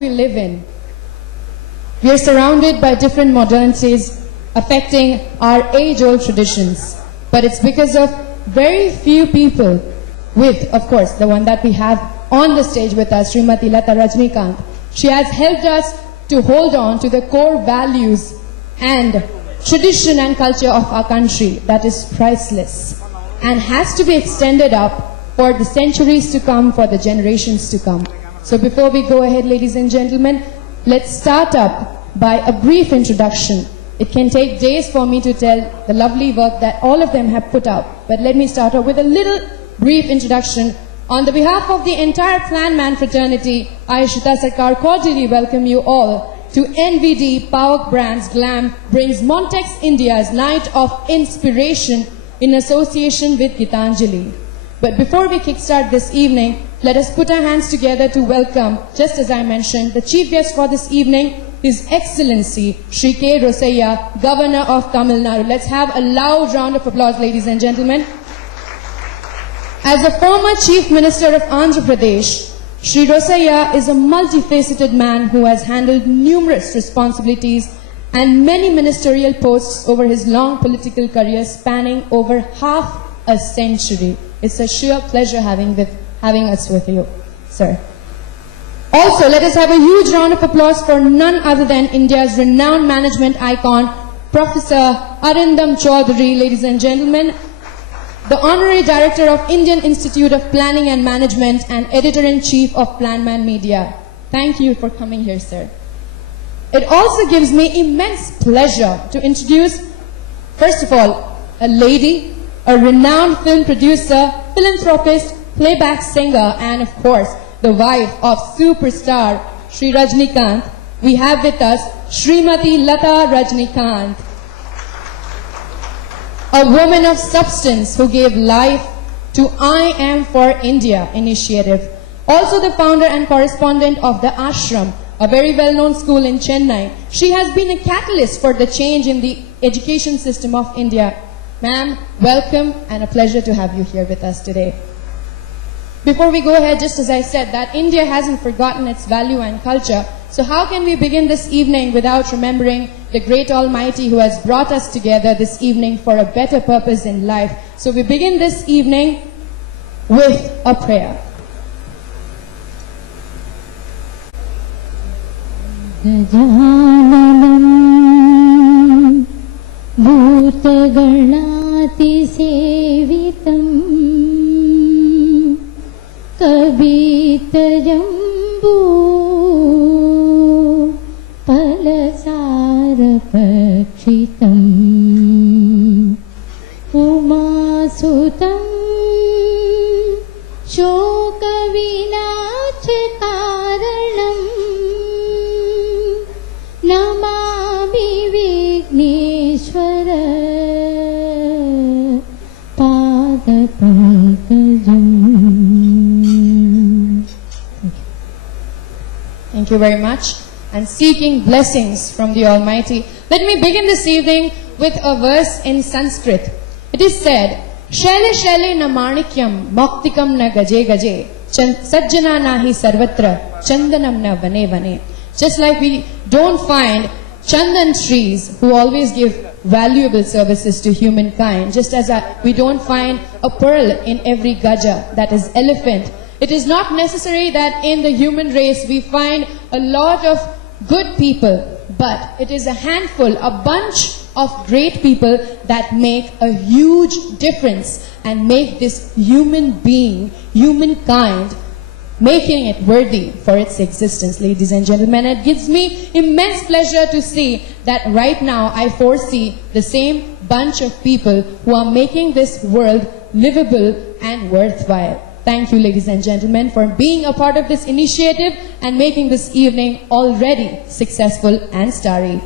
we live in. We are surrounded by different modernities affecting our age-old traditions. But it's because of very few people with, of course, the one that we have on the stage with us, Srimati Latha Rajinikanth. She has helped us to hold on to the core values and tradition and culture of our country that is priceless and has to be extended up for the centuries to come, for the generations to come. So before we go ahead, ladies and gentlemen, let's start up by a brief introduction. It can take days for me to tell the lovely work that all of them have put out. But let me start off with a little brief introduction. On the behalf of the entire Plan Man fraternity, I, Shita Sarkar, cordially welcome you all to NVD Power Brands Glam brings Montex India's Night of Inspiration in association with Gitanjali. But before we kickstart this evening, let us put our hands together to welcome, just as I mentioned, the chief guest for this evening, His Excellency Shri K. Rosaiya, Governor of Tamil Nadu. Let's have a loud round of applause, ladies and gentlemen. As a former Chief Minister of Andhra Pradesh, Shri Rosaiya is a multifaceted man who has handled numerous responsibilities and many ministerial posts over his long political career spanning over half a century. It's a sheer pleasure having us with you, sir. Also, let us have a huge round of applause for none other than India's renowned management icon, Professor Arindam Chaudhary, ladies and gentlemen, the Honorary Director of Indian Institute of Planning and Management and Editor-in-Chief of Plan Man Media. Thank you for coming here, sir. It also gives me immense pleasure to introduce, first of all, a lady, a renowned film producer, philanthropist, playback singer, and of course, the wife of superstar Shri Rajinikanth. We have with us Srimati Latha Rajinikanth, a woman of substance who gave life to I Am for India initiative. Also the founder and correspondent of the Ashram, a very well-known school in Chennai. She has been a catalyst for the change in the education system of India. Ma'am, welcome and a pleasure to have you here with us today. Before we go ahead, just as I said, that India hasn't forgotten its value and culture. So how can we begin this evening without remembering the great Almighty who has brought us together this evening for a better purpose in life? So we begin this evening with a prayer. कवितजम्बू फलसारभक्षितम् उमासुतं शोकविनाशकारणं Namami Vighneshwar पादपङ्कजम्. Thank you very much. And seeking blessings from the Almighty, let me begin this evening with a verse in Sanskrit. It is said, Shale shale na manikyam moktikam na gaje gaje sajjana nahi sarvatra chandanam na vane vane. Just like we don't find chandan trees who always give valuable services to humankind, just as we don't find a pearl in every gaja, that is elephant. It is not necessary that in the human race we find a lot of good people, but it is a handful, a bunch of great people that make a huge difference and make this human being, humankind, making it worthy for its existence, ladies and gentlemen. It gives me immense pleasure to see that right now I foresee the same bunch of people who are making this world livable and worthwhile. Thank you, ladies and gentlemen, for being a part of this initiative and making this evening already successful and starry.